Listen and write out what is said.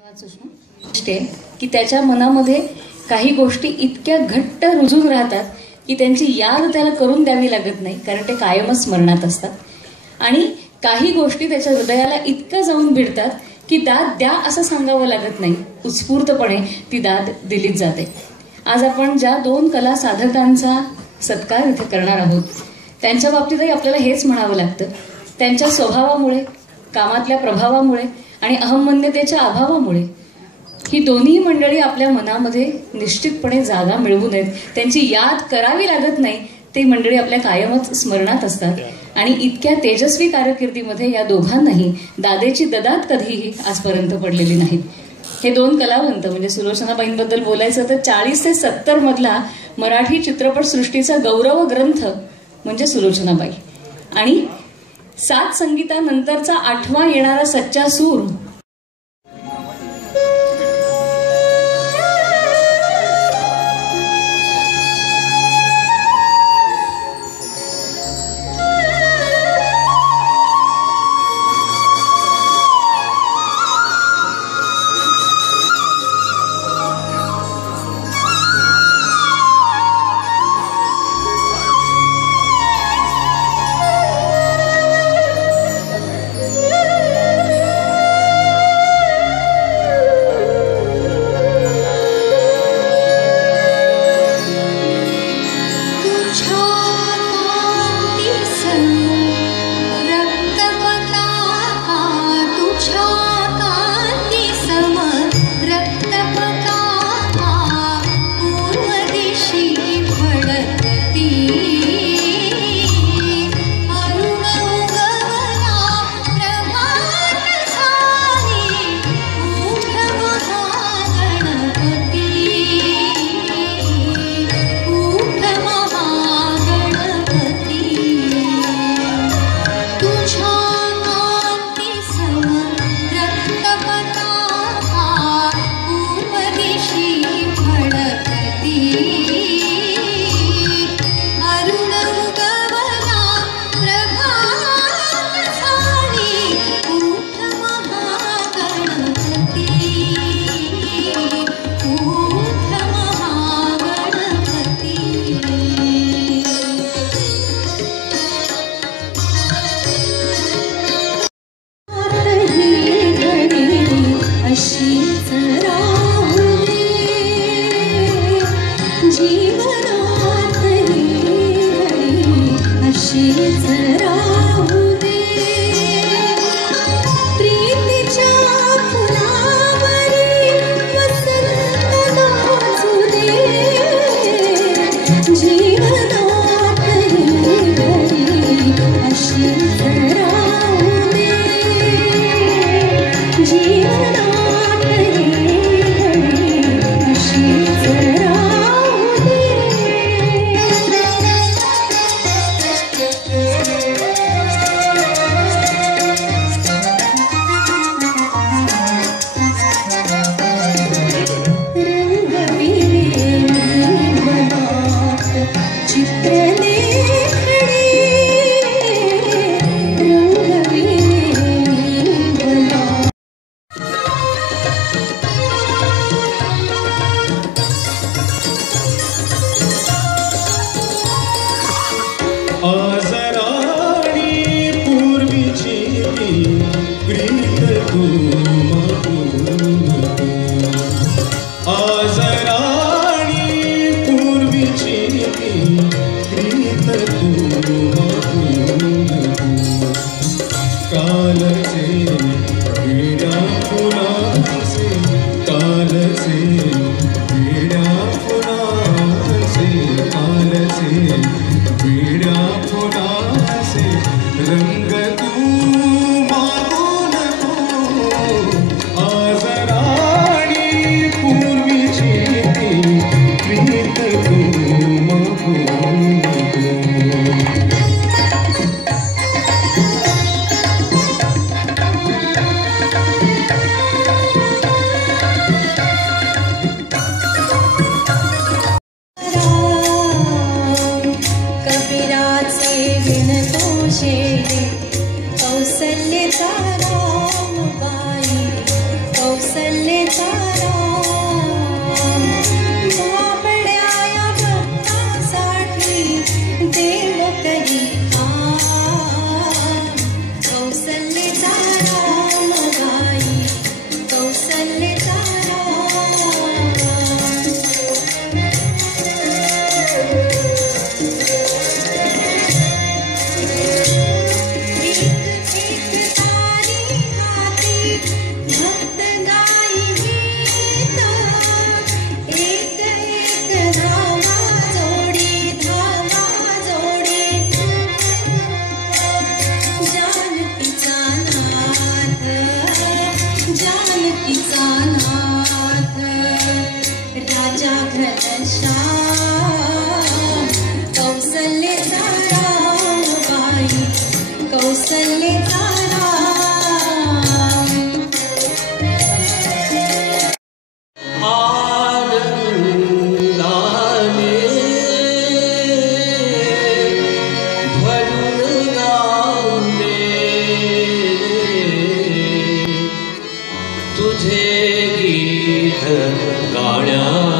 गोष्ट आहे की त्याच्या मनामध्ये काही गोष्टी इतक्या घट्ट रुजून राहतात की त्यांची याद त्याला करून द्यावी लागत नाही, कारण ते कायमच स्मरणात असतात। आणि काही गोष्टी त्याच्या हृदयाला इतकं जाऊन भिडतात की दाद द्या असं सांगावं लागत नाही, उत्स्फूर्तपणे ती दाद दिलीच जाते। आज आपण ज्या दोन कला साधकांचा सत्कार इथे करणार आहोत त्यांच्या बाबतीतही आपल्याला हेच म्हणावं लागतं। त्यांच्या स्वभावामुळे, कामातल्या प्रभावामुळे आणि अहमन्यतेच्या अभावामुळे ही दोन्ही मंडळी आपल्या मनामध्ये निश्चितपणे जागा मिळवून आहेत, त्यांची याद करावी लागत नाही, ती मंडळी आपल्या कायमच स्मरणात असतात। आणि इतक्या तेजस्वी कारकिर्दीमध्ये या दोघांनाही दादेची ददात कधीही आजपर्यंत पडलेली नाही। हे दोन कलावंत म्हणजे सुलोचनाबाईंबद्दल बोलायचं तर 40 ते 70 मधला मराठी चित्रपटसृष्टीचा गौरव ग्रंथ म्हणजे सुलोचनाबाई, आणि 7 संगीतानंतरचा 8वा येणारा सच्चा सूर कौसल्याचा बाबड्या या भक्तासाठी देव कधी कौसल्याचा राम गाई कौसल्याचा राजा घनश्याम कौसल्याचा राम बाई कौसल्याचा राम आनंदाने भरून गाऊने तुझे गीत गाण्या